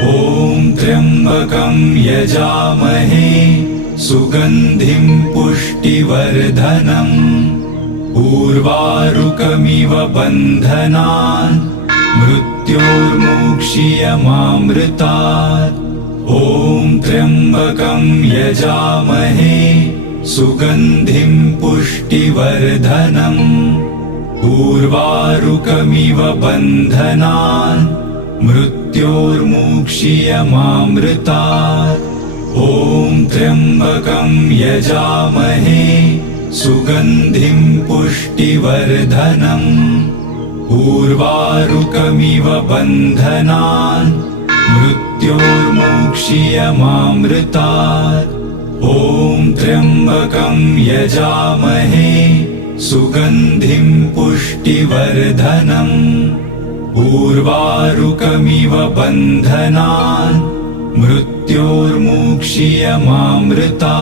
ॐ त्र्यम्बकं यजामहे सुगन्धिं पुष्टिवर्धनम् उर्वारुकमिव बन्धनान् मृत्योर्मुक्षीयमामृतात्। ॐ त्र्यम्बकं यजामहे सुगन्धिं पुष्टिवर्धनम् उर्वारुकमिव बन्धनान् मृत्योर्मुक्षीयमामृतात्। ॐ त्र्यम्बकं यजामहे सुगन्धिं पुष्टिवर्धनम् उर्वारुकमिव बन्धनान् मृत्योर्मुक्षीयमामृतात्। ॐ त्र्यम्बकं यजामहे सुगन्धिं पुष्टिवर्धनम् उर्वारुकमिव बन्धनान् मृत्योर्मुक्षीयमामृतात्।